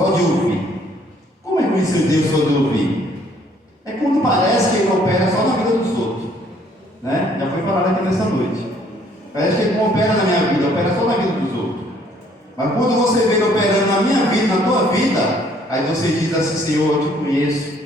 só de ouvir. Como é conhecer Deus só de ouvir? É quando parece que Ele opera só na vida dos outros, né? Já foi falado aqui nessa noite. Parece que Ele não opera na minha vida, opera só na vida dos outros. Mas quando você vê Ele operando na minha vida, na tua vida, aí você diz assim: Senhor, eu te conheço,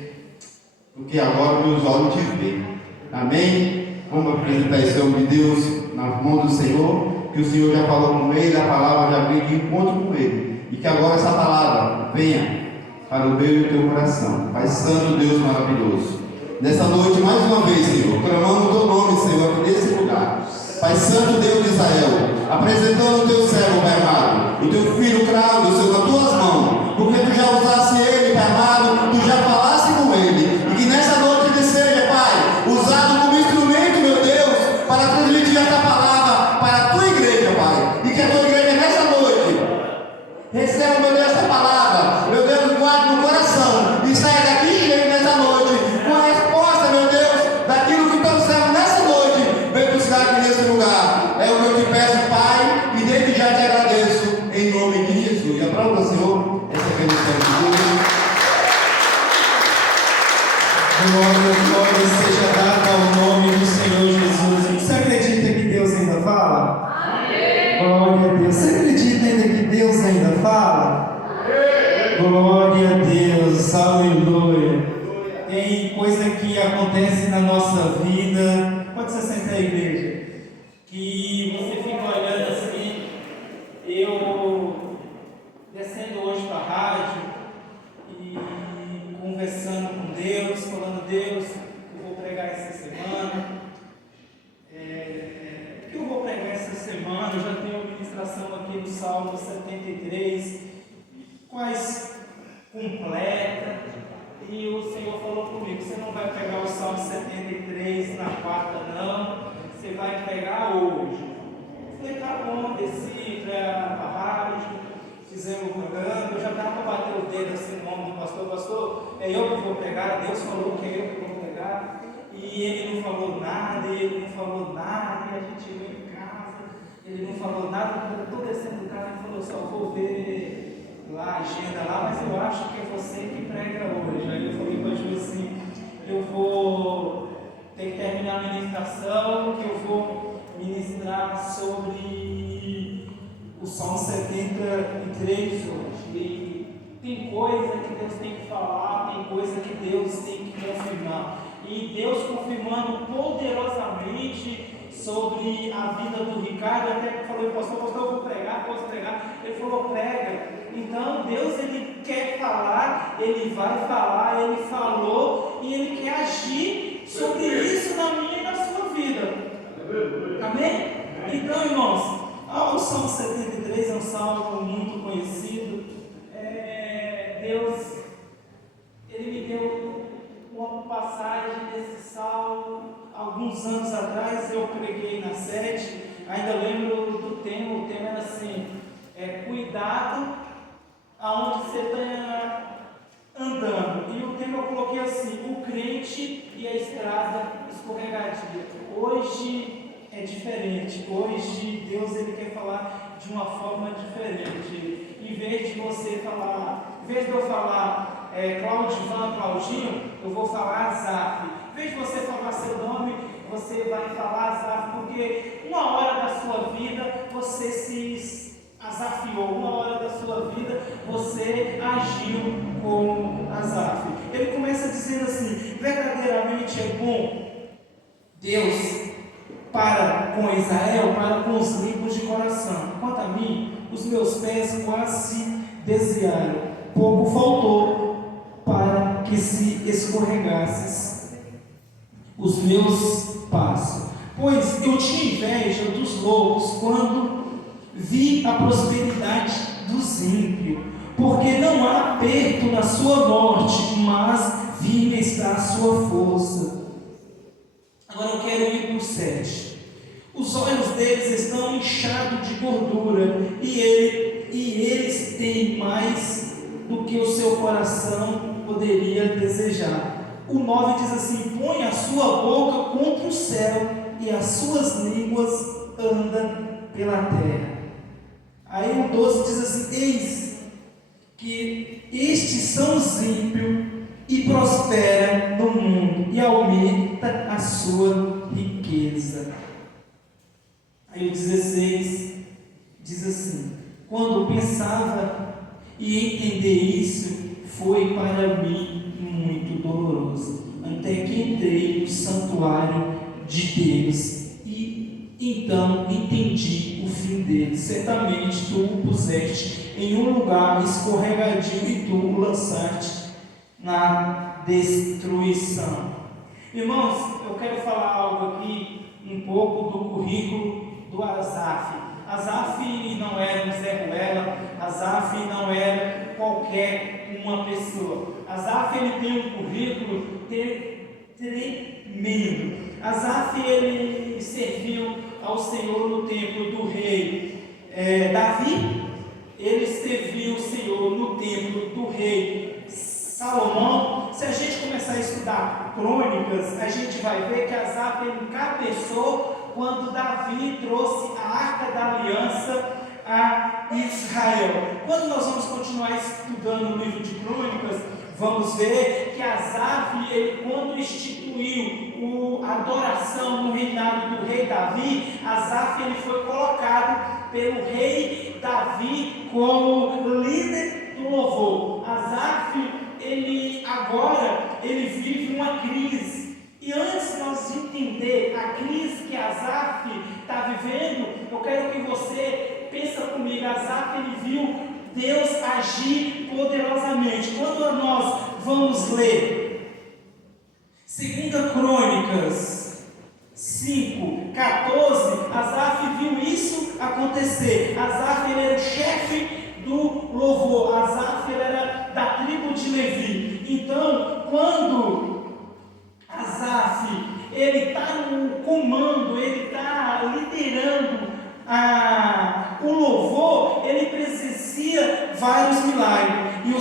porque agora meus olhos te veem. Amém? Vamos apresentar esse homem de Deus nas mãos do Senhor, que o Senhor já falou com ele, a palavra já veio de encontro com ele, e que agora essa palavra venha para o meu e o teu coração. Pai Santo, Deus maravilhoso, nessa noite, mais uma vez, Senhor, clamamos o teu nome, Senhor, aqui nesse lugar. Pai Santo, Deus de Israel, apresentando o teu servo, Pai amado, o teu filho Cláudio, Senhor, nas tuas mãos, porque tu já usaste ele, Pai amado, tu já falaste com ele, e que nessa noite ele seja, Pai, usado como instrumento, meu Deus, para transmitir essa palavra para a tua igreja, Pai, e que a tua igreja nessa noite receba, meu Deus, essa palavra, meu Deus, guarde no coração, e saia daqui cheio nessa noite, com a resposta, meu Deus, daquilo que teu servo nessa noite veio buscar aqui nesse lugar. É o que eu te peço, Pai, e desde já te agradeço, em nome de Jesus. E aplauda, Senhor, essa é a bênção de Deus. Glória seja dada ao nome do Senhor Jesus. Você acredita que Deus ainda fala? Amém. Glória a Deus. Você acredita ainda que Deus ainda fala? Amém. Glória a Deus. Aleluia. Tem coisa que acontece na nossa vida. Pode se sentar aí, igreja. Que você fica olhando assim. Eu descendo hoje para a rádio e conversando com Deus, falando: Deus, eu vou pregar essa semana. O que eu vou pregar essa semana? Eu já tenho a ministração aqui no Salmo 73, quase completa. E o Senhor falou comigo: você não vai pegar o Salmo 73 na quarta, não. Você vai pegar hoje. Eu falei: tá bom, desci para a rádio, fizemos o programa. Eu já estava para bater o dedo assim no ombro do pastor: pastor, é eu que vou pegar. Deus falou que é eu que vou pegar. E ele não falou nada, e ele não falou nada. E a gente veio em casa, ele não falou nada. Quando eu estou descendo do carro, ele falou: só vou ver lá a agenda lá, mas eu acho que é você que prega hoje. Aí eu falei para a Ju assim: eu vou ter que terminar a ministração, que eu vou ministrar sobre o Salmo 73 hoje. E tem coisa que Deus tem que falar, tem coisa que Deus tem que confirmar. E Deus confirmando poderosamente sobre a vida do Ricardo. Até que falou: pastor, eu vou pregar, posso pregar? Ele falou: prega. Então Deus, ele quer falar, ele vai falar, ele falou e ele quer agir sobre isso na minha e na sua vida. Amém? Então, irmãos, o Salmo 73 é um salmo muito conhecido. Deus, ele me deu uma passagem desse salmo alguns anos atrás. Eu preguei na sede, ainda lembro do tema. O tema era assim: cuidado aonde você está andando. E o tema eu coloquei assim: o crente e a estrada escorregadia. Hoje é diferente. Hoje Deus, ele quer falar de uma forma diferente. Em vez de você falar, em vez de eu falar Claudinho, eu vou falar Azaf. Em vez de você falar seu nome, você vai falar Azaf, porque uma hora da sua vida você se azafiou, uma hora da sua vida você agiu como Azaf. Ele começa dizendo assim: verdadeiramente é bom Deus para com Israel, para com os limpos de coração. Quanto a mim, os meus pés quase se desviaram, pouco faltou para que se escorregasses os meus passos. Pois eu tinha inveja dos loucos quando vi a prosperidade dos ímpios, porque não há aperto na sua morte, mas firme está a sua força. Agora eu quero ir para o 7. Os olhos deles estão inchados de gordura, e eles têm mais do que o seu coração poderia desejar. O 9 diz assim: põe a sua boca contra o céu, e as suas línguas andam pela terra. Aí o 12 diz assim: eis que são os ímpios e prospera no mundo e aumenta a sua riqueza. Aí o 16 diz assim: quando pensava e entender isso, foi para mim muito doloroso, até que entrei no santuário de Deus e então entendi o fim dele. Certamente tu o puseste em um lugar escorregadio e tu o lançaste na destruição. Irmãos, eu quero falar algo aqui, um pouco do currículo do Asaf. Asaf não era um Zé Ruela, Asaf não era qualquer uma pessoa. Asaf ele tem um currículo tremendo. Asaf ele serviu ao Senhor no templo do rei Davi, ele serviu o Senhor no templo do rei Salomão. Se a gente começar a estudar crônicas, a gente vai ver que Asaf ele encabeçou quando Davi trouxe a Arca da Aliança a Israel. Quando nós vamos continuar estudando o livro de crônicas, vamos ver que Asaf, ele, quando instituiu a adoração no reinado do rei Davi, Asaf ele foi colocado pelo rei Davi como líder do louvor. Asaf, ele vive uma crise. E antes de nós entender a crise que Asaf está vivendo, eu quero que você pense comigo. Asaf ele viu Deus agir poderosamente. Quando nós vamos ler 2 Crônicas 5:14, Asaf viu isso acontecer. Asaf ele era o chefe do louvor. Asaf ele era da tribo de Levi. Então, quando Asaf ele está no comando, ele está liderando o louvor, ele presencia vários milagres. E o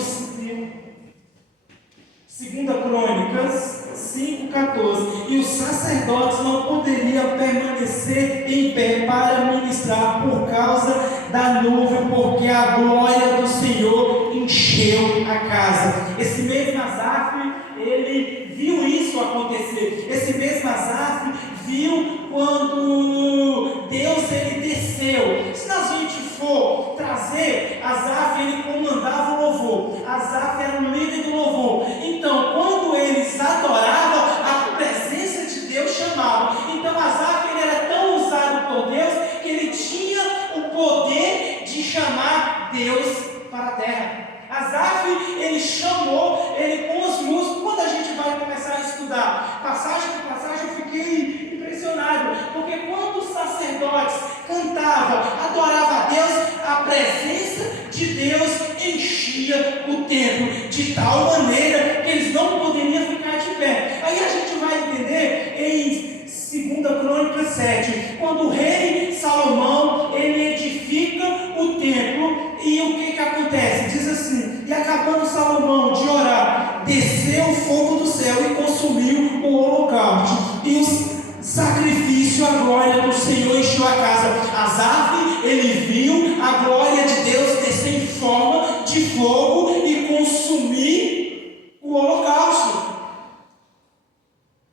2 Crônicas 5:14, e os sacerdotes não poderiam permanecer em pé para ministrar por causa da nuvem, porque a glória do Senhor encheu a casa. Esse mesmo Asaf, ele viu isso acontecer. Esse mesmo Asaf viu quando Deus ele desceu. Se a gente for trazer, Asaf ele comandava o louvor. Asaf era o líder do louvor. Então, quando eles adoravam, a presença de Deus chamava. Então, Asaf ele era tão usado por Deus que ele tinha o poder de chamar Deus para a terra. Asaf, ele chamou, ele com os músicos. Quando a gente vai começar a estudar passagem por passagem, eu fiquei impressionado, porque quando os sacerdotes cantavam, adoravam a Deus, a presença de Deus enchia o templo, de tal maneira que eles não poderiam ficar de pé. Aí a gente vai entender em 2 Crônicas 7, quando o rei Salomão, ele edifica o templo, e o que acontece? Diz assim: e acabando Salomão de orar, desceu o fogo do céu e consumiu o holocausto, e os sacrifício, a glória do Senhor encheu a casa. Asaf, ele viu a glória de Deus descer em forma de fogo e consumir o holocausto.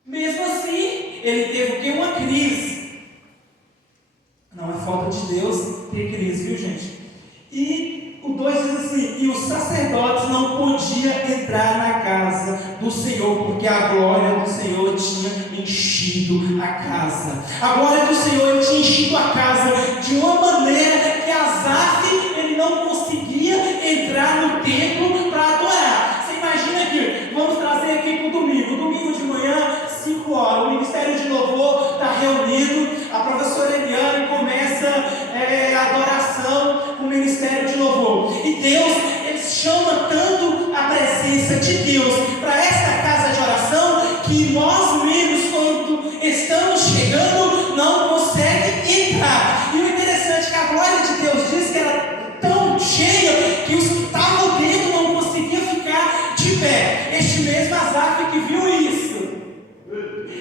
Mesmo assim, ele teve o que? Uma crise. Não é falta de Deus ter crise, viu, gente? E o 2 diz assim: e os sacerdotes não podiam entrar na casa do Senhor, porque a glória do Senhor tinha enchido a casa. A glória do Senhor tinha enchido a casa de uma maneira que Asaf ele não conseguia entrar no templo para adorar. Você imagina aqui, vamos trazer aqui para o domingo de manhã, 5 horas, o Ministério de Louvor está reunido, a professora Eliane começa a adoração com o Ministério de Louvor, e Deus, ele chama tanto a presença de Deus para esta casa de oração, que nós mesmos, quando estamos chegando, não conseguimos entrar. E o interessante é que a glória de Deus diz que era tão cheia que os que estavam dentro não conseguiam ficar de pé. Este mesmo Asaf que viu isso,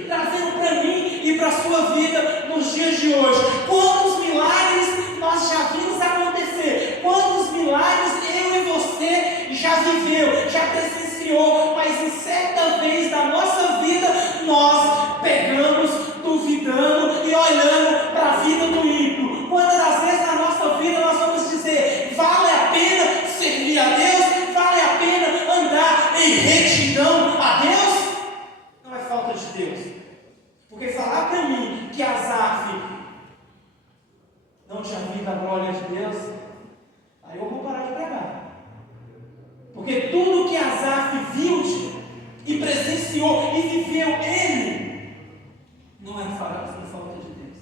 trazendo para mim e para a sua vida nos dias de hoje. Quantos milagres nós já vimos acontecer? Quantos milagres eu e você já viveu, já já presenciou, mas em certa vez da nossa vida, nós pegamos, duvidando e olhando para a vida do ímpio. Quantas das vezes na nossa vida nós vamos dizer, vale a pena servir a Deus? Vale a pena andar em retidão a Deus? Não é falta de Deus. Porque falar para mim que Asaf não tinha visto a glória de Deus, aí eu vou parar de pregar. Porque tudo que Asaf viu e presenciou e viveu ele, não é falta de Deus.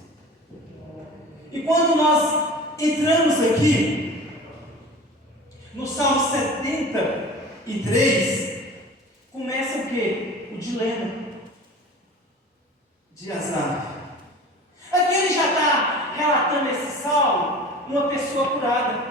E quando nós entramos aqui, no Salmo 73, começa o quê? O dilema de Asaf. Aqui ele já está relatando esse salmo, uma pessoa curada.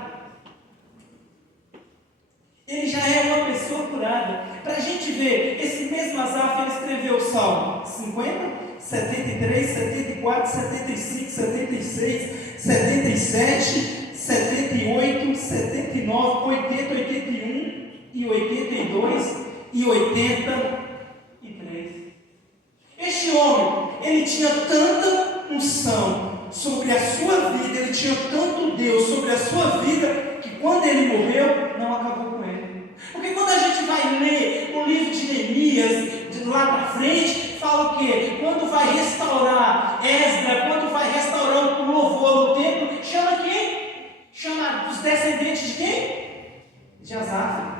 Ele já é uma pessoa curada. Para a gente ver, esse mesmo Asaf, ele escreveu o salmo 50, 73, 74, 75, 76, 77, 78, 79, 80, 81 e 82 e 83. Este homem, ele tinha tanta unção sobre a sua vida, ele tinha tanto Deus sobre a sua vida, que quando ele morreu, não acabou com ele. Porque quando a gente vai ler o livro de Neemias, de lá para frente, fala o quê? Quando vai restaurar Esdras, quando vai restaurar o louvor no templo, chama quem? Chama os descendentes de quem? De Asaf.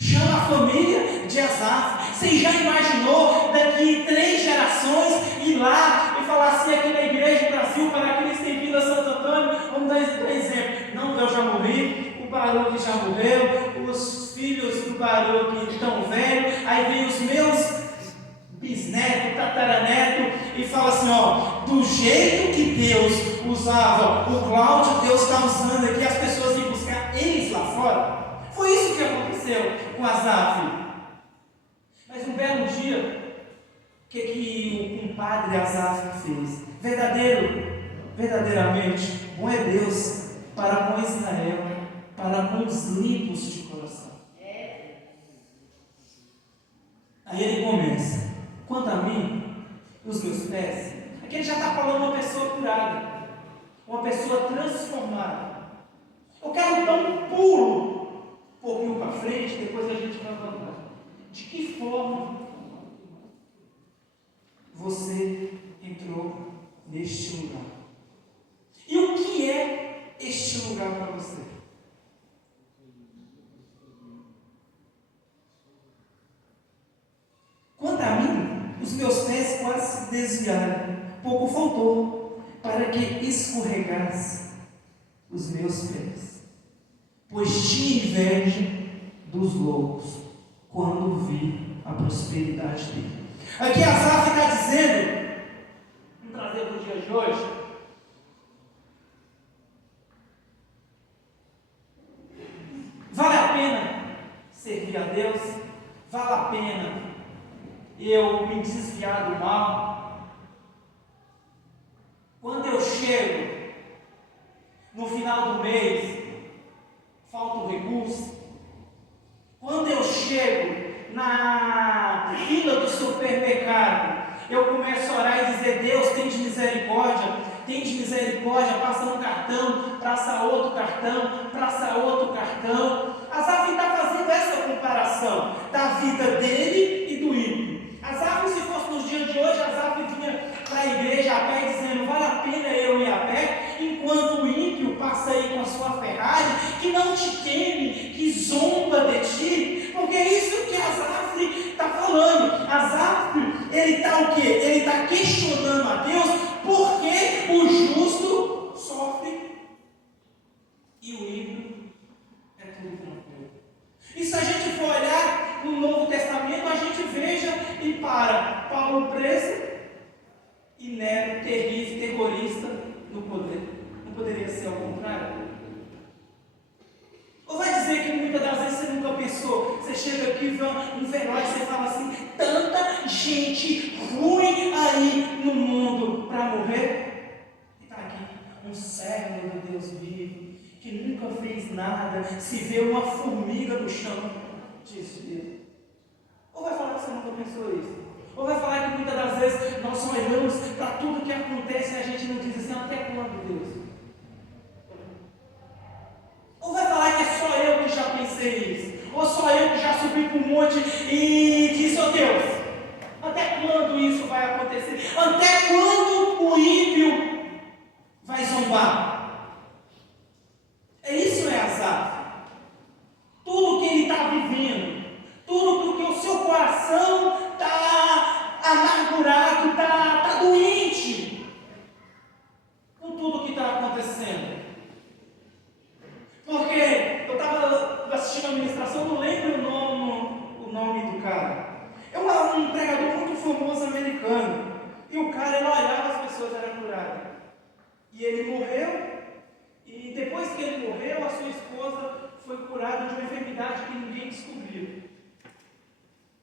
Chama a família de Asaf. Você já imaginou daqui 3 gerações ir lá e falar assim aqui na igreja do Brasil, para aqueles que têm vindo a Santo Antônio? Vamos dar um exemplo. Não, eu já morri, o Baruque já morreu, os filhos do Baruque estão velhos, aí vem os meus bisneto, tataraneto, e fala assim, ó, do jeito que Deus usava o Cláudio, Deus está usando aqui, as pessoas vêm buscar eles lá fora. Foi isso que aconteceu com Asaf. Mas um belo dia, o que o compadre Asaf fez? Verdadeiramente, bom é Deus para com Israel, para com os limpos de coração. Aí ele começa, quanto a mim, os meus pés, aqui ele já está falando uma pessoa curada, uma pessoa transformada. Eu quero dar um pulo um pouquinho para frente, depois a gente vai falar. De que forma você entrou neste lugar? E o que é este lugar para você? Quanto a mim, os meus pés quase se desviaram, pouco faltou para que escorregasse os meus pés, pois tinha inveja dos loucos quando vi a prosperidade dele. Aqui Asaf está dizendo, vamos trazer para o dia de hoje, vale a pena servir a Deus? Vale a pena eu me desviar do mal? Quando eu chego no final do mês, falta o recurso. Quando eu chego na fila do supermercado, eu começo a orar e dizer, Deus, tem de misericórdia, passa um cartão, passa outro cartão, passa outro cartão. Asaf está fazendo essa comparação da vida dele e do ímpio. Asaf, se fosse nos dias de hoje, Asaf vinha para a igreja a pé dizendo, vale a pena eu ir a pé, enquanto o ímpio passa aí com a sua Ferrari, que não te teme, que zomba de ti, porque é isso que Asaf está falando. Asaf, ele está o quê? Ele está questionando a Deus, porque o justo sofre e o ímpio é tudo tranquilo. E se a gente for olhar no Novo Testamento, a gente veja e para Paulo preso e Nero terrível, terrorista no poder. Não poderia ser ao contrário? Ou vai dizer que muitas das vezes você nunca pensou, você chega aqui e vê um velório e você fala assim, tanta gente ruim aí no mundo para morrer? E está aqui um servo do Deus vivo, que nunca fez nada, se vê uma formiga no chão, disso, Deus? Ou vai falar que você nunca pensou isso? Ou vai falar que muitas das vezes nós só olhamos para tudo que acontece e a gente não diz assim, até quando, Deus? Ou vai falar que é só eu que já pensei isso? Ou só eu que já subi para o monte e disse, oh Deus, até quando isso vai acontecer? Até quando o ímpio vai zombar? É isso, é azar. Tudo que ele está vivendo, tudo porque o seu coração está amargurado, está doente com tudo que está acontecendo. Porque eu estava assistindo a ministração, não lembro o nome do cara. É um pregador muito famoso americano. E o cara, ele olhava as pessoas eram curadas. E ele morreu. E depois que ele morreu, a sua esposa foi curada de uma enfermidade que ninguém descobriu.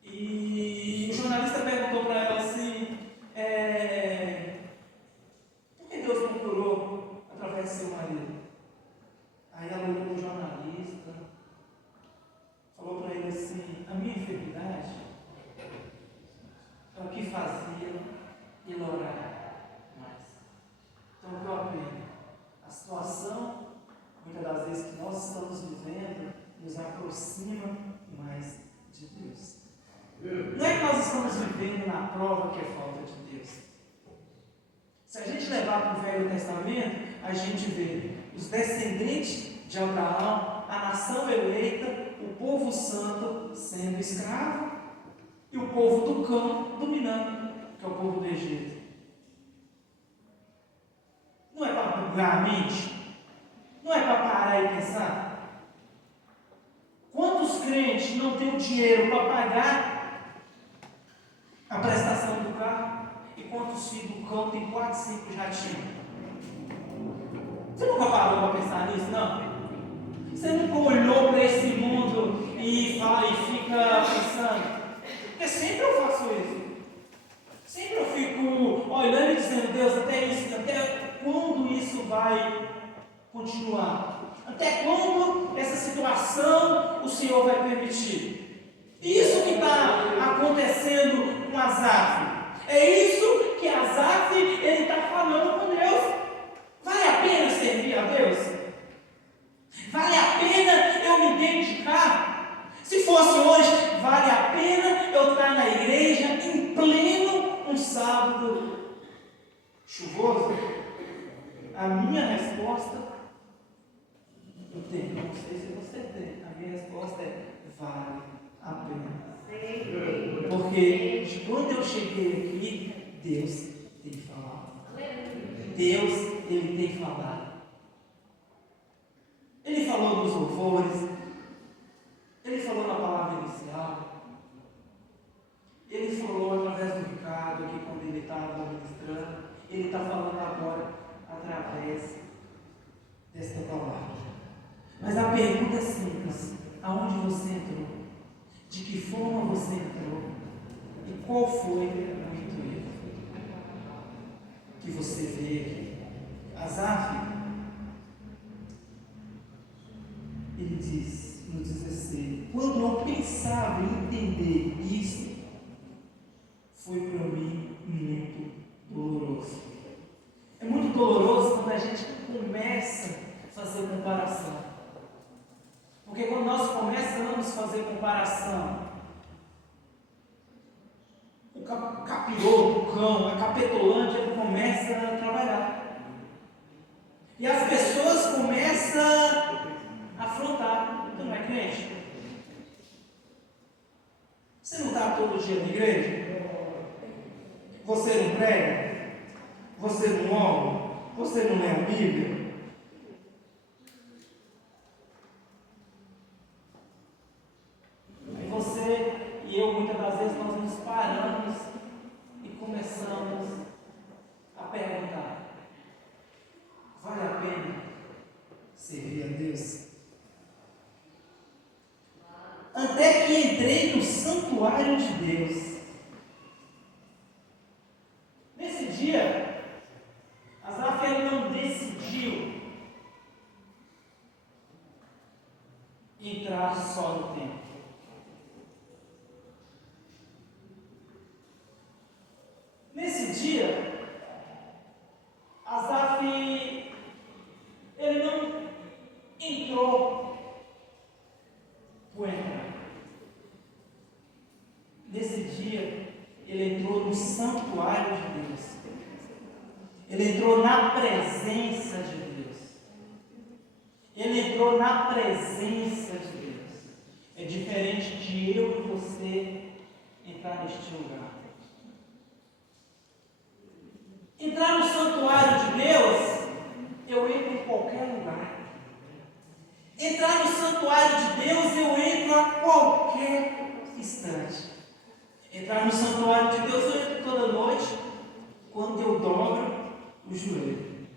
E o jornalista perguntou para ela assim, por que Deus não curou através de seu marido? Aí ela olhou para o jornalista, falou para ele assim, a minha enfermidade é o que fazia ele orar mais. Então o que eu aprendo? A situação, muitas das vezes que nós estamos vivendo, nos aproxima mais de Deus. Não é que nós estamos vivendo na prova que é falta de Deus. Se a gente levar para o Velho Testamento, a gente vê os descendentes de Abraão, a nação eleita, o povo santo sendo escravo e o povo do campo dominando, que é o povo do Egito. Não é para bugar a mente? Não é para parar e pensar? Quantos crentes não têm o dinheiro para pagar a prestação do carro? E quantos filhos do campo tem 4, 5 jatinhos? Você nunca parou para pensar nisso, não? Você nunca olhou para esse mundo e fica pensando? Porque sempre eu faço isso. Sempre eu fico olhando e dizendo, Deus, até quando isso vai continuar? Até quando essa situação o Senhor vai permitir? Isso que está acontecendo com Asaf. É isso que Asaf está falando com Deus. Vale a pena servir a Deus? Vale a pena eu me dedicar? Se fosse hoje, vale a pena eu estar na igreja em pleno um sábado chuvoso? A minha resposta, eu tenho, não sei se você tem, a minha resposta é: vale a pena. Porque de quando eu cheguei aqui, Deus tem falado. Deus, Ele tem falado. Ele falou nos louvores, Ele falou na palavra inicial, Ele falou através do Ricardo aqui quando ele estava ministrando, Ele está falando agora através desta palavra. Mas a pergunta é simples: aonde você entrou? De que forma você entrou? E qual foi o intuito que você veio aqui? Asaf, ele diz no 16: quando eu pensava em entender isso, foi para mim muito doloroso. É muito doloroso quando a gente começa a fazer comparação. Porque quando nós começamos a fazer comparação, o capiroto, o cão, a capetolândia começa a trabalhar. E as pessoas começam a afrontar. Você não é crente? Você não está todo dia na igreja? Você não prega? Você não ora? Você não lê a Bíblia? E você e eu, muitas das vezes, nós nos paramos e começamos a perguntar: vale a pena servir a Deus? Até que entrei no santuário de Deus. Nesse dia, Asaf não decidiu entrar só no templo. nesse dia, ele entrou no santuário de Deus. Ele entrou na presença de Deus. Ele entrou na presença de Deus. É diferente de eu e você entrar neste lugar. Entrar no santuário de Deus, eu entro em qualquer lugar. Entrar no santuário de Deus, eu entro a qualquer instante. Entrar no santuário de Deus, eu entro toda noite, quando eu dobro o joelho.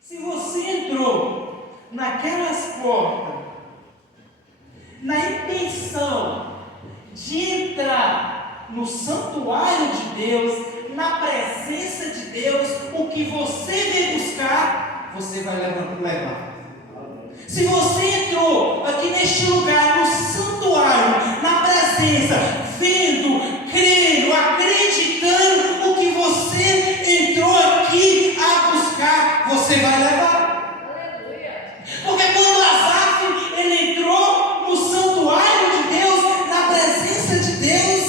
Se você entrou naquelas portas, na intenção de entrar no santuário de Deus, na presença de Deus, o que você vem buscar, você vai levar. Se você entrou aqui neste lugar, no santuário, na presença, vendo, crendo, acreditando, o que você entrou aqui a buscar, você vai levar. Porque quando Asaf, ele entrou no santuário de Deus, na presença de Deus,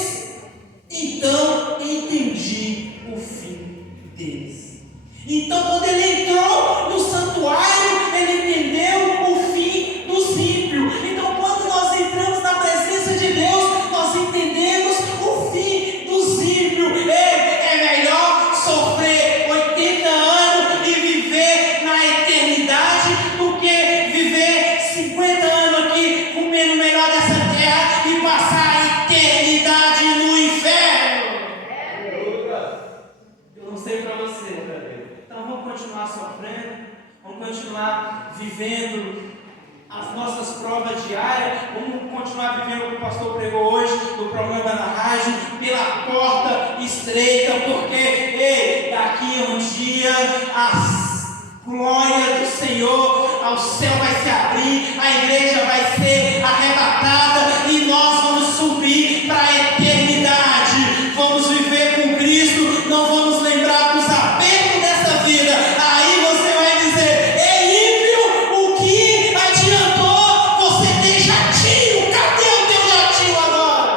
então entendi o fim deles. Então quando ele entrou no santuário, ele entendeu o fim dos ímpios. Então quando nós entramos na presença de Deus, nós entendemos o fim dos ímpios. É melhor sofrer 80 anos e viver na eternidade do que viver 50 anos aqui comendo o melhor dessa terra e passar a eternidade no inferno. Eu não sei para você, então vamos continuar sofrendo, vamos continuar vivendo as nossas provas diárias, vamos continuar vivendo o que o pastor pregou hoje, no programa na rádio, pela porta estreita, porque daqui a um dia a glória do Senhor, o céu vai se abrir, a igreja vai ser arrebatada e nós vamos subir para a eternidade, vamos viver com Cristo, não vamos lembrar dos apertos dessa vida. Aí você vai dizer: ímpio, o que adiantou você ter jatinho? Cadê o teu jatinho agora?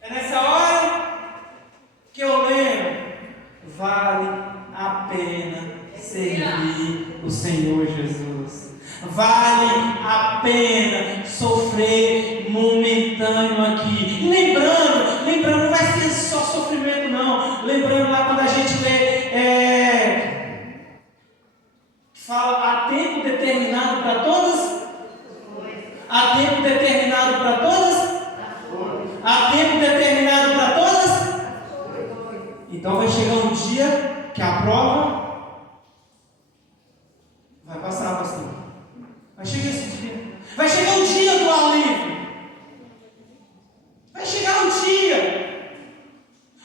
É nessa hora que eu lembro: vale a pena servir o Senhor Jesus. Vale a pena sofrer momentâneo aqui. Lembrando, não vai ser só sofrimento não. Lembrando lá quando a gente lê, fala: há tempo determinado para todas? Há tempo determinado para todas? Há tempo determinado para todas? Então vai chegar um dia que a prova vai passar, pastor. Vai chegar esse dia. Vai chegar o dia do alívio. Vai chegar o dia.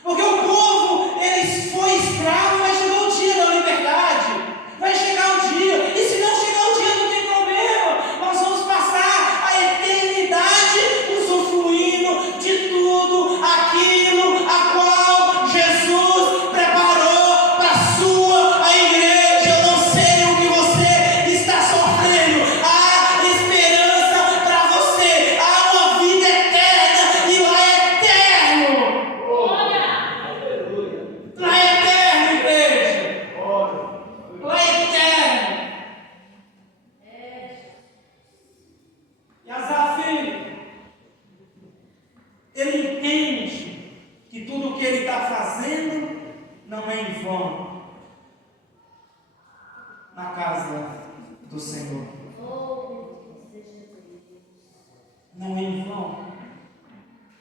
Porque o povo, ele foi escravo, vai chegar o dia da liberdade. Vai chegar o dia. E se não chegar o dia, não tem problema. Nós vamos passar a eternidade usufruindo de tudo aquilo a qual Jesus preparou para a sua igreja. Eu não sei o que você está sofrendo. Há esperança para você. Há uma vida eterna e lá é eterno. Lá é eterno, igreja. Lá é eterno. E Asaf, ele entende que tudo o que ele está fazendo não é em vão na casa do Senhor. Não é em vão.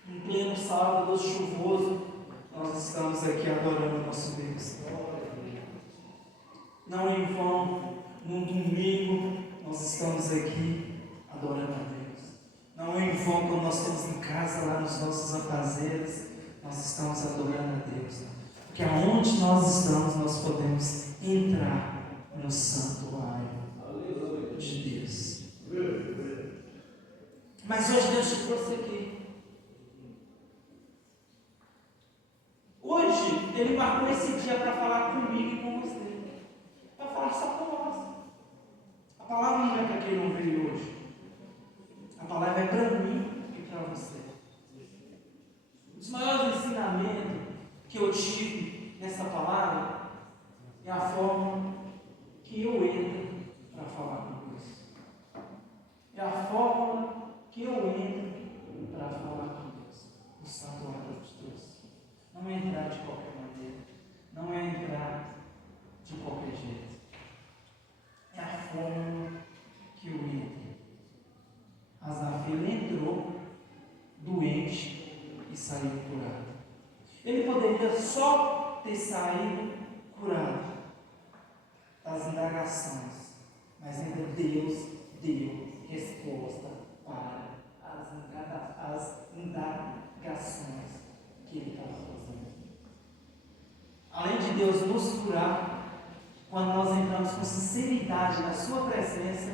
Em pleno sábado chuvoso, nós estamos aqui adorando o nosso Deus. Não é em vão, num domingo, nós estamos aqui adorando a Deus. Não é em vão, quando nós estamos em casa, lá nos nossos afazeres, nós estamos adorando a Deus. Porque aonde nós estamos, nós podemos entrar no santuário de Deus. Mas hoje Deus te trouxe aqui. Hoje Ele marcou esse dia para falar comigo e com você. Para falar só com nós. ter saído curado das indagações, mas ainda Deus deu resposta para as indagações que ele estava fazendo. Além de Deus nos curar, quando nós entramos com sinceridade na sua presença,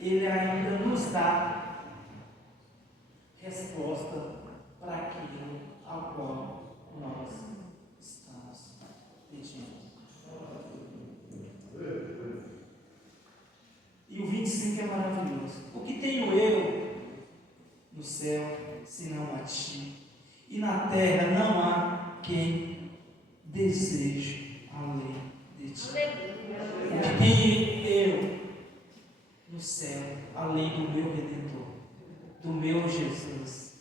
ele ainda nos dá resposta para aquilo ao qual nós estamos pedindo. E o 25 é maravilhoso. O que tenho eu no céu, senão a ti? E na terra não há quem deseje além de ti. O que tenho eu no céu, além do meu Redentor, do meu Jesus?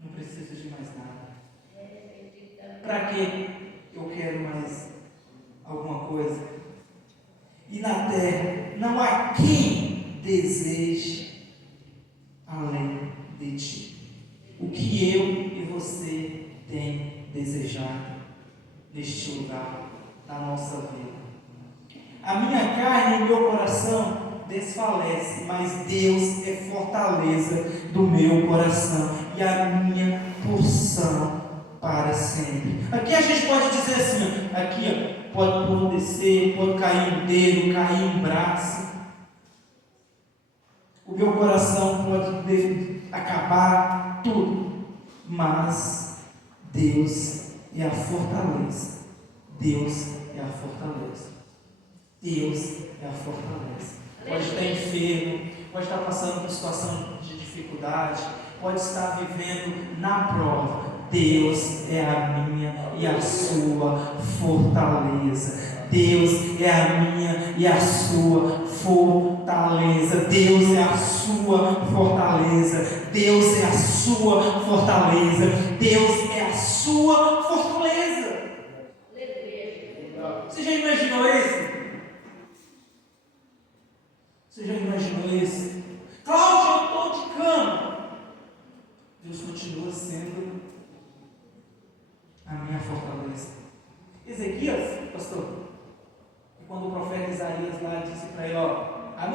Não preciso de mais nada. Para que eu quero mais alguma coisa? E na terra não há quem deseje além de ti. O que eu e você tem desejado neste lugar da nossa vida? A minha carne e o meu coração desfalece, mas Deus é fortaleza do meu coração e a minha porção para sempre. Aqui a gente pode dizer assim, aqui pode descer, pode cair um dedo, cair um braço. O meu coração pode acabar tudo, mas Deus é a fortaleza. Deus é a fortaleza. Deus é a fortaleza. Pode estar enfermo, pode estar passando por situação de dificuldade, pode estar vivendo na prova. Deus é a minha e a sua fortaleza. Deus é a minha e a sua fortaleza. Deus é a sua fortaleza. Deus é a sua fortaleza. Deus é a sua fortaleza. Você já imaginou isso? Você já imaginou isso? Cláudio, eu estou de cama. Deus continua sendo a minha fortaleza. Ezequias, pastor, e quando o profeta Isaías lá disse para ele, vai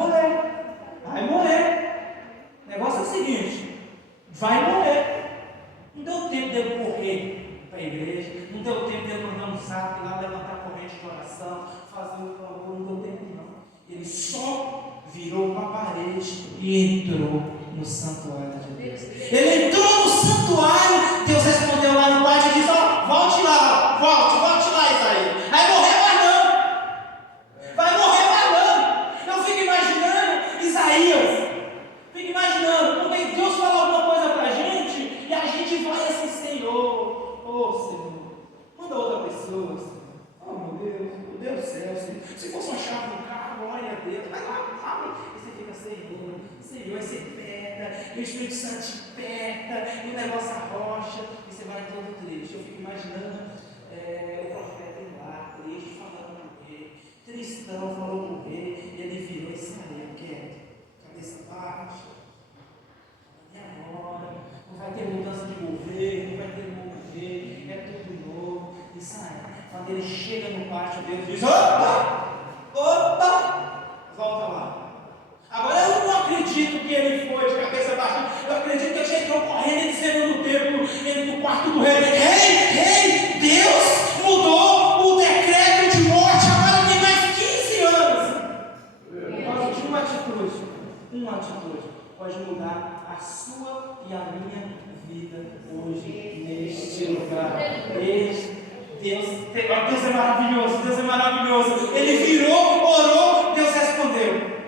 morrer. O negócio é o seguinte, vai morrer. Não deu tempo dele correr para a igreja, não deu tempo dele mandar um saco lá, levantar corrente de oração, fazer o favor, não deu tempo não. Ele só virou uma parede e entrou no santuário de Deus. Ele entrou no santuário, Deus respondeu lá no quarto e disse, volte lá, Isaías. Vai morrer mais não. Eu fico imaginando Isaías, porque Deus fala alguma coisa para a gente e a gente vai assim, Senhor, manda outra pessoa, Senhor. Oh meu Deus do céu, Senhor. Se fosse uma chave no carro, glória a Deus. Vai lá, abre. E você fica, Senhor, aí você aperta, e o Espírito Santo te aperta, e o negócio arrocha, e você vai todo triste. Eu fico imaginando o profeta lá, triste, falando com o rei, tristão, falou com o rei, e ele virou e saiu quieto, cabeça baixa. E agora? Não vai ter mudança de governo, não vai ter novo rei, é tudo novo, e sai. Quando ele chega no pátio, Deus diz, volta lá. Agora eu não acredito que ele foi de cabeça baixa, eu acredito que ele entrou correndo e dizendo no templo, ele no quarto do rei, Rei, Deus mudou o decreto de morte, agora tem mais 15 anos. Por causa de uma atitude, pode mudar a sua e a minha vida hoje, neste lugar. Deus é maravilhoso. Ele virou, orou, Deus respondeu.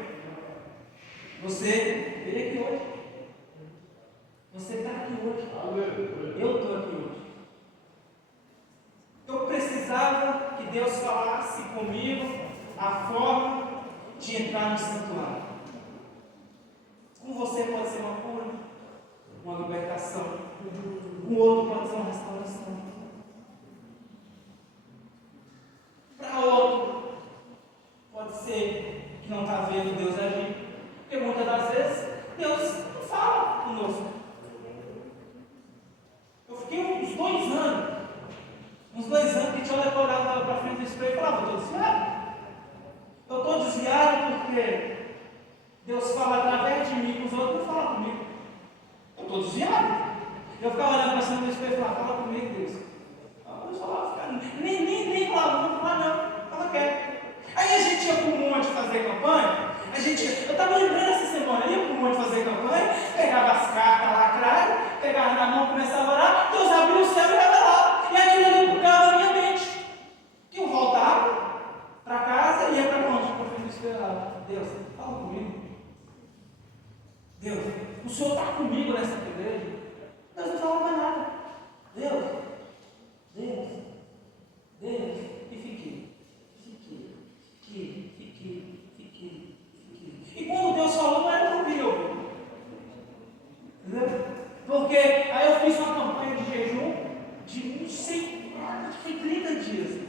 Você veio aqui hoje. Você está aqui hoje. Eu estou aqui hoje. Eu precisava que Deus falasse comigo a forma de entrar no santuário. Com você pode ser uma cura, uma libertação. Com o outro pode ser uma restauração. Para outro, pode ser que não está vendo Deus agir, porque muitas das vezes Deus não fala conosco. Eu fiquei uns 2 anos prova, eu estou desviado. Eu estou desviado porque Deus fala através de mim, os outros não falam comigo. Eu estou desviado. Eu ficava olhando para cima do espelho e falava, fala comigo, Deus. Eu só ficava, nem falava, não falava não, fala quieto. Aí a gente ia para o monte fazer campanha, eu estava lembrando essa semana, ia para o monte fazer campanha, pegava as cartas lacradas, pegava na mão, começava a orar, Deus abriu o céu e revelava. E aquilo ali bugava a minha mente. E eu voltava para casa e ia para onde? Para frente do espelho. Deus, fala comigo. Deus, o Senhor está comigo nessa igreja. Deus não falava mais nada. Deus, e fiquei. E quando Deus falou, não era para mim ouvir. Entendeu? Porque aí eu fiz uma campanha de jejum de não sei, acho que foi 30 dias.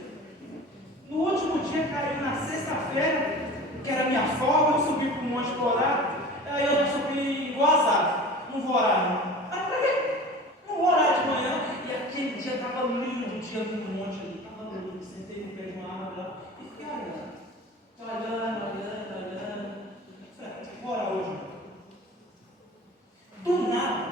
No último dia caiu na sexta-feira, que era minha folga, eu subi para o monte para orar. Aí eu subi igual azar. Não vou orar, não. Ah, por quê? Não vou orar de manhã. E aquele dia estava lindo, o dia do monte ali. Estava lindo. Sentei no pé de uma árvore lá e fiquei olhando. Olhando. Vou orar hoje. Do nada,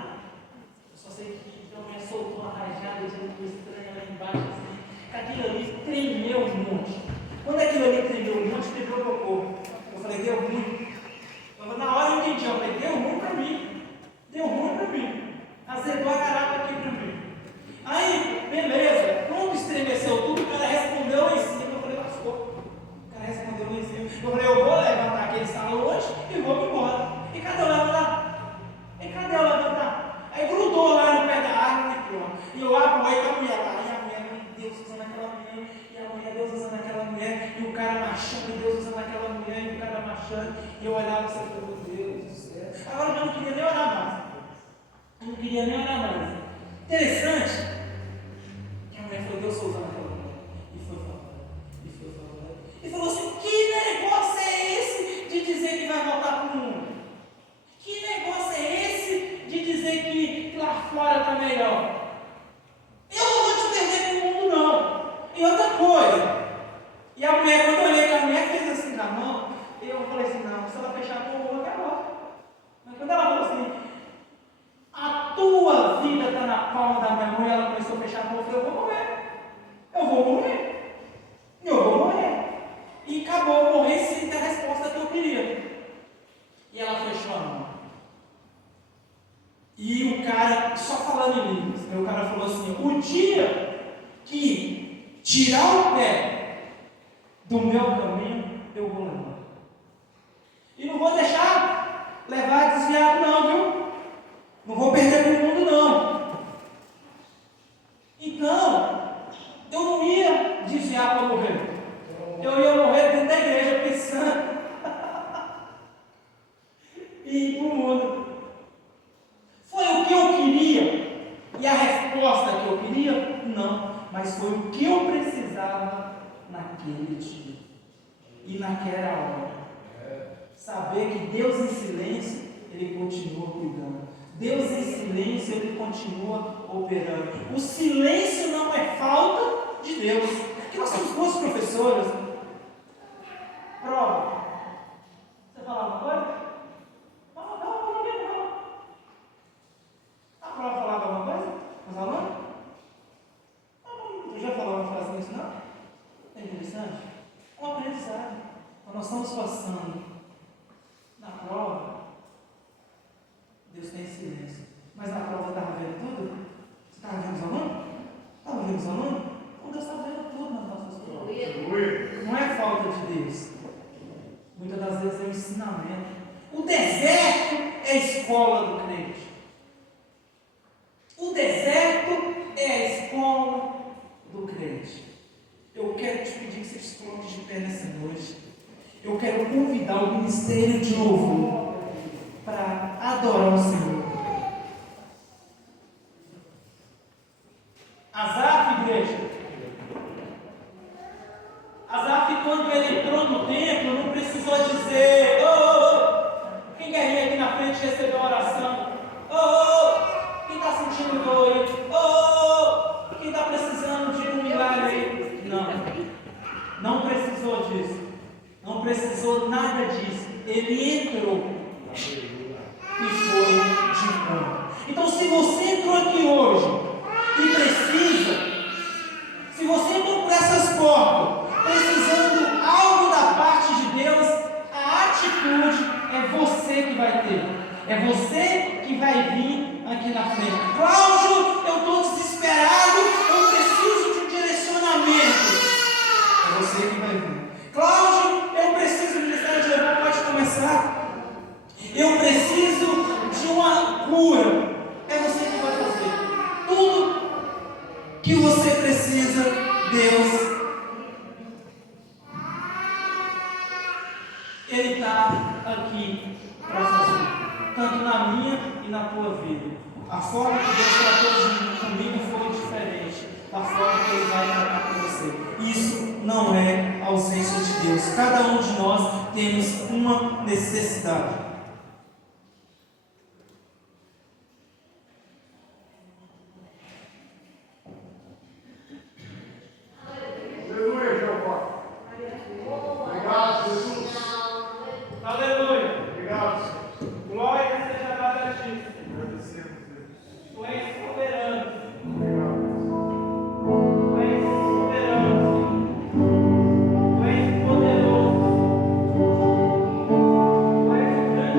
eu só sei que a mulher soltou uma rajada de algo estranho lá embaixo, assim. Aquilo ali tremeu um monte. Quando aquilo ali tremeu um monte, tremeu o meu corpo. Eu falei, deu ruim. Na hora eu entendi, eu falei, deu ruim para mim. Azedou a garapa aqui para mim. Aí, beleza, quando estremeceu tudo, o cara respondeu lá em cima. Eu falei, lascou. O cara respondeu lá em cima. Eu falei, eu vou levantar aquele salão hoje e vou embora. E cadê eu levantar? Aí grudou lá no pé da árvore e pronto. E eu abro aí com a mulher lá. E a mulher, meu Deus, usando aquela mulher. E a mulher, Deus usando aquela mulher. E o cara marchando, e Deus usando aquela mulher. E o cara marchando. E eu olhava e falei, meu Deus do céu. Agora eu não queria nem orar mais. Interessante que a mulher falou, Deus usando aquela mulher. E foi falando. E falou assim, que negócio é esse de dizer que vai voltar para o mundo? Que negócio é esse de dizer que lá fora está melhor? Eu não vou te perder para o mundo, não. E outra coisa, e a mulher, quando eu olhei que a mulher fez assim na mão, eu falei assim, não, se ela fechar a porra, eu vou acabar. Mas quando ela falou assim, a tua vida está na palma da minha mão, e ela começou a fechar a mão, eu falei, eu vou morrer. E acabou, eu morri sem ter a resposta que eu queria. E ela fechou a mão. E o cara, só falando em línguas, o cara falou assim, o dia que tirar o pé do meu caminho, eu vou levar. E não vou deixar levar desviado não, viu? Não vou perder para o mundo não. Então, eu não ia desviar para morrer. Eu ia morrer dentro da igreja pensando em ir para o mundo. Foi o que eu queria? E a resposta que eu queria? Não. Mas foi o que eu precisava naquele dia. E naquela hora. Saber que Deus em silêncio, Ele continua cuidando. Deus em silêncio, Ele continua operando. O silêncio não é falta de Deus. Porque nós somos duas professoras. Prova. Você fala alguma coisa? Não. A prova falava alguma coisa? Os alunos? Não, já falou uma frase nisso, não? É interessante? É um aprendizado. Quando nós estamos passando na prova, Deus tem silêncio. Mas na prova você estava vendo tudo? Você estava vendo os alunos? Estava vendo os alunos? Então Deus está vendo tudo nas nossas provas. Não é falta de Deus. Muitas das vezes é o ensinamento. O deserto é a escola do crente. O deserto é a escola do crente. Eu quero te pedir que você se coloque de pé nessa noite. Eu quero convidar o ministério de louvor para adorar o Senhor. Asaf, igreja. Asaf, quando ele entrou no templo, não precisou dizer, quem quer vir aqui na frente receber uma oração? Quem está sentindo dor? Quem está precisando de um milagre aí? Não. Não precisou disso. Não precisou nada disso. Ele entrou e foi de encontro. Então, se você entrou aqui hoje e precisa, se você entrou por essas portas, precisando algo da parte de Deus, a atitude é você que vai ter. É você que vai vir aqui na frente. Cláudio, eu estou desesperado, eu preciso de um direcionamento. É você que vai vir. Cláudio, eu preciso do ministério de louvor, pode começar. Eu preciso de uma cura. É você que vai fazer. Tudo que você precisa, Deus, Ele está aqui para fazer. Tanto na minha e na tua vida. A forma que Deus tratou comigo foi diferente da forma que Ele vai tratar com você. Isso não é ausência de Deus. Cada um de nós temos uma necessidade. Aleluia, Jeová. Obrigado, Jesus. Aleluia. Obrigado, Senhor. Glória seja dada a ti. Agradecemos, Deus. Tu és soberano. Obrigado. Tu és soberano, Senhor. Tu és poderoso. Tu és o grande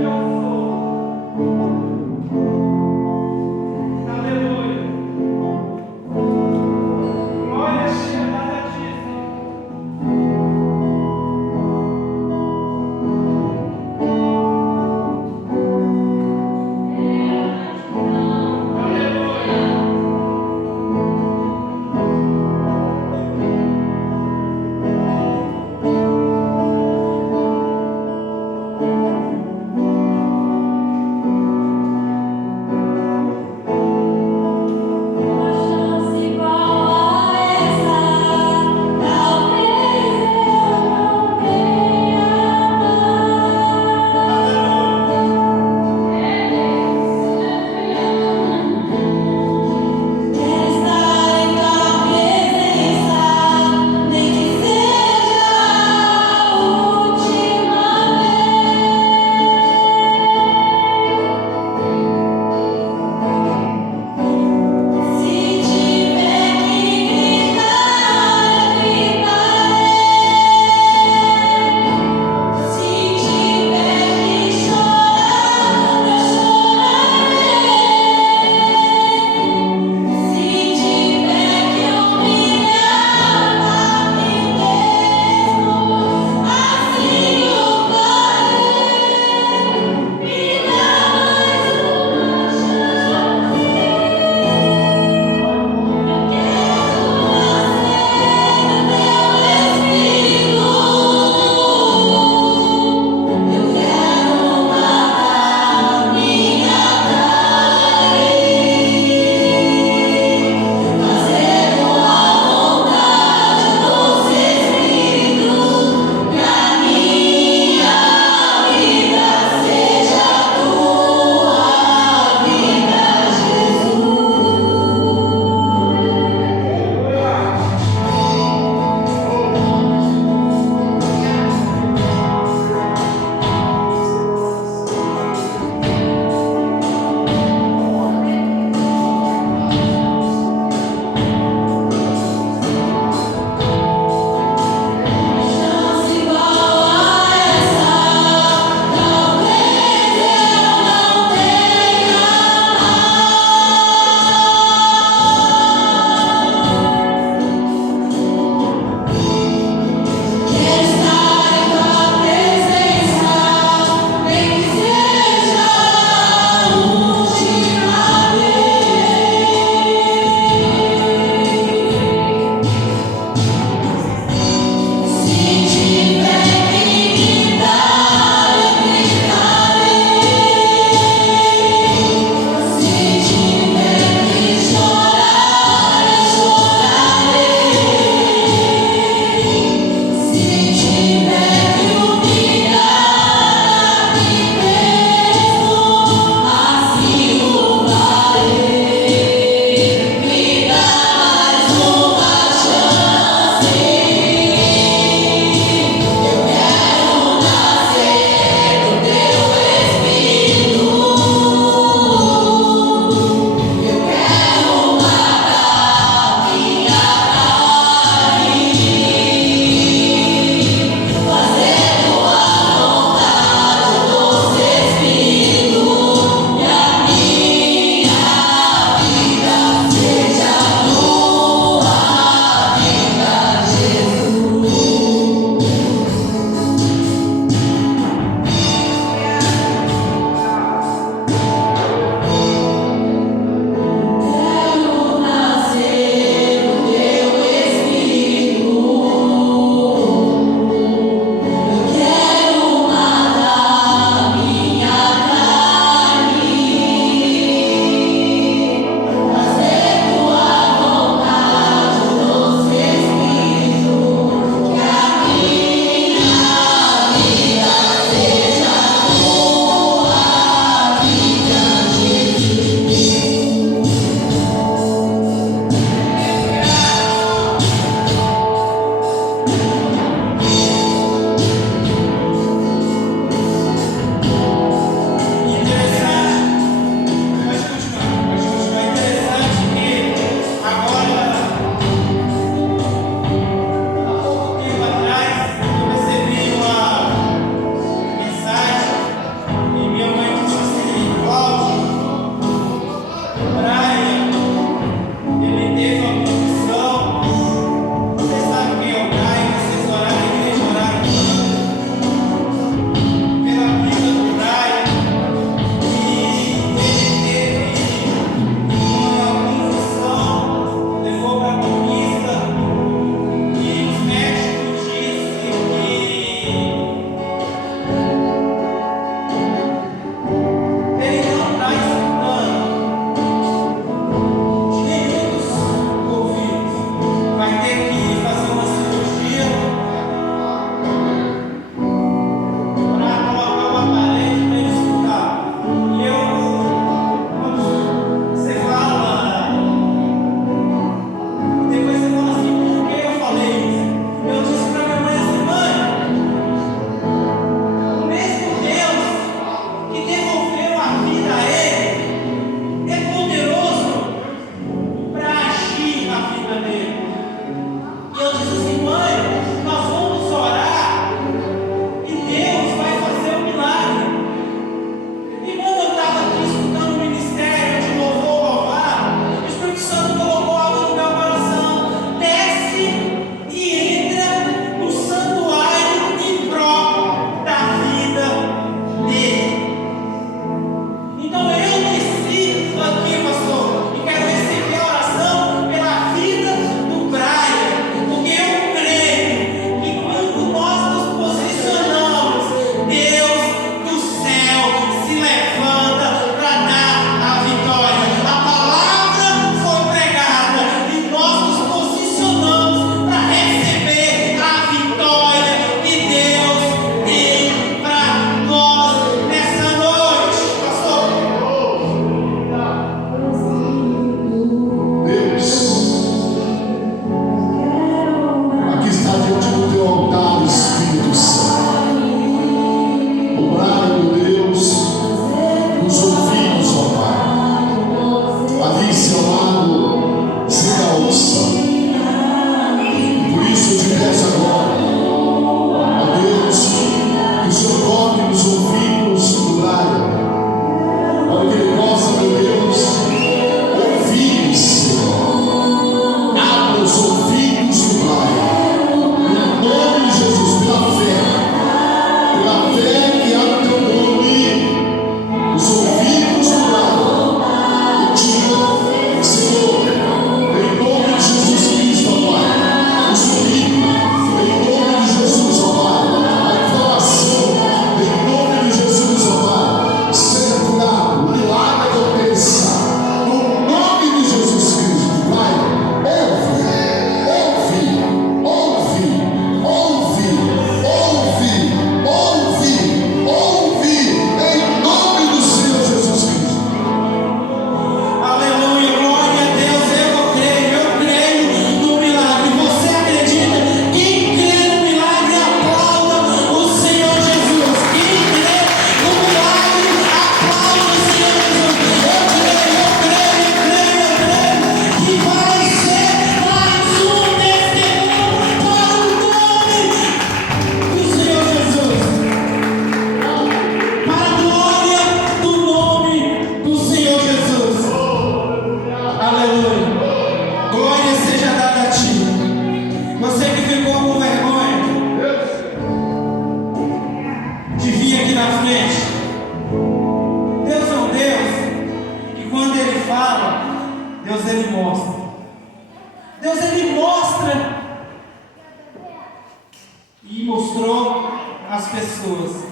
e mostrou as pessoas.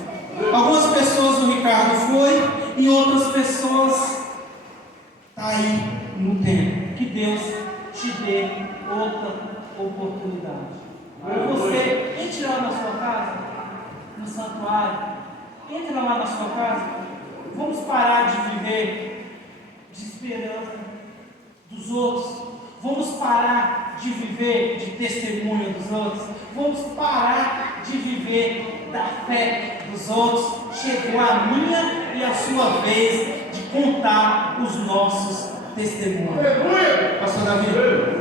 Algumas pessoas o Ricardo foi e outras pessoas está aí no tempo. Que Deus te dê outra oportunidade. Você entre lá na sua casa, no santuário, entre lá na sua casa. Vamos parar de viver de esperança dos outros. Vamos parar de viver de testemunho dos outros. Vamos parar de viver da fé dos outros. Chegou a minha e a sua vez de contar os nossos testemunhos. Aleluia! Pastor Davi.